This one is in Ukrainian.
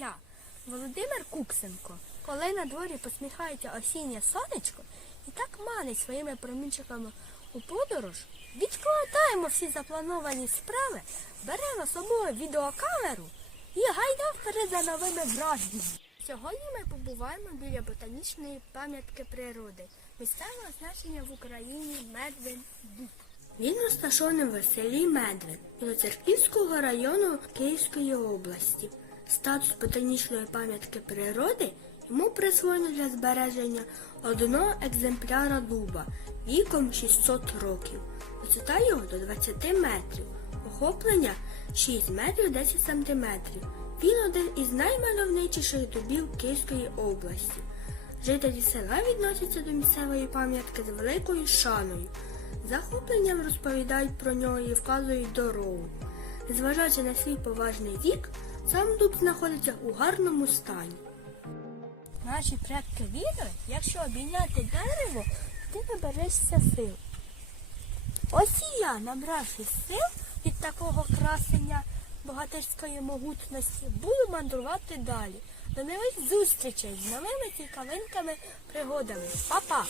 я, Володимир Куксенко. Коли на дворі посміхається осіннє сонечко і так манить своїми промінчиками у подорож, відкладаємо всі заплановані справи, беремо з собою відеокамеру і гайда вперед за новими враженнями. Сьогодні ми побуваємо біля ботанічної пам'ятки природи, місцевого значення в Україні Медвин Дуб. Він розташований в селі Медвин Білоцерківського району Київської області. Статус ботанічної пам'ятки природи йому присвоєно для збереження одного екземпляра дуба віком 600 років. Висота його до 20 метрів, охоплення 6 метрів 10 сантиметрів. Він один із наймальовничіших дубів Київської області. Жителі села відносяться до місцевої пам'ятки з великою шаною. Захопленням розповідають про нього і вказують дорогу. Незважаючи на свій поважний вік, сам дуб знаходиться у гарному стані. Наші предки вірили, якщо обійняти дерево, ти наберешся сил. Ось і я, набравши сил від такого красення богатирської могутності, буду мандрувати далі. До нових зустрічей з новими цікавинками, пригодами. Па-па!